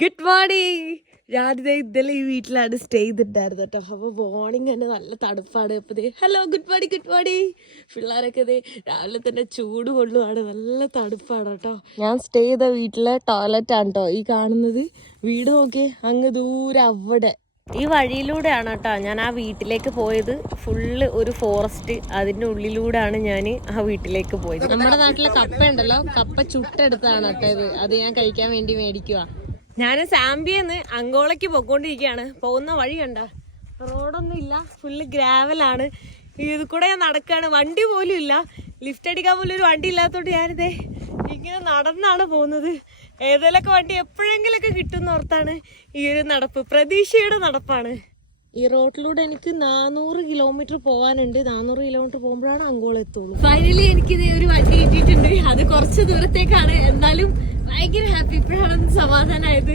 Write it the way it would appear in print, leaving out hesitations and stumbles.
Good morning. ഞാനിതേ ഇന്നലെ ഈ വീട്ടിലാണ് സ്റ്റേ ചെയ്തിട്ടുണ്ടായിരുന്നു കേട്ടോ. അപ്പോൾ മോർണിംഗ് തന്നെ നല്ല തണുപ്പാണ്. അപ്പോൾ hello good morning good morning. പിള്ളേരൊക്കെ ഇതേ രാവിലെ തന്നെ ചൂട് കൊള്ളുവാണ്, നല്ല തണുപ്പാണ് കേട്ടോ. ഞാൻ സ്റ്റേ ചെയ്ത വീട്ടിലെ ടോയ്ലറ്റാണ് കേട്ടോ ഈ കാണുന്നത്. വീട് നോക്കിയേ, അങ്ങ് ദൂരെ അവിടെ ഈ വഴിയിലൂടെയാണ് കേട്ടോ ഞാൻ ആ വീട്ടിലേക്ക് പോയത്. ഫുള്ള് ഒരു ഫോറസ്റ്റ്, അതിൻ്റെ ഉള്ളിലൂടെയാണ് ഞാൻ ആ വീട്ടിലേക്ക് പോയത്. നമ്മുടെ നാട്ടിലെ കപ്പ ഉണ്ടല്ലോ, കപ്പ ചുട്ടെടുത്താണ് കേട്ടോ ഇത്. അത് ഞാൻ കഴിക്കാൻ വേണ്ടി മേടിക്കുക. ഞാൻ സാമ്പിയെന്ന് അങ്കോളയ്ക്ക് പോയിക്കൊണ്ടിരിക്കുകയാണ്. പോകുന്ന വഴി കണ്ട, റോഡൊന്നും ഇല്ല, ഫുള്ള് ഗ്രാവലാണ്. ഇത് കൂടെ ഞാൻ നടക്കുകയാണ്, വണ്ടി പോലും ഇല്ല. ലിഫ്റ്റ് അടിക്കാൻ പോലും ഒരു വണ്ടി ഇല്ലാത്തതുകൊണ്ട് ഞാനിതേ ഇങ്ങനെ നടന്നാണ് പോകുന്നത്. ഏതെങ്കിലുമൊക്കെ വണ്ടി എപ്പോഴെങ്കിലൊക്കെ കിട്ടുന്ന ഓർത്താണ് ഈ ഒരു നടപ്പ്, പ്രതീക്ഷയുടെ നടപ്പാണ്. ഈ റോഡിലൂടെ എനിക്ക് 400 കിലോമീറ്റർ പോകാനുണ്ട്. 400 കിലോമീറ്റർ പോകുമ്പോഴാണ് അങ്കോള എത്തുള്ളൂ. ഫൈനലി എനിക്കിത് ഒരു വണ്ടി കിട്ടിയിട്ടുണ്ട്. അത് കുറച്ച് ദൂരത്തേക്കാണ്, എന്നാലും ഭയങ്കര ഹാപ്പി. ഇപ്പോഴാണ് സമാധാനമായത്.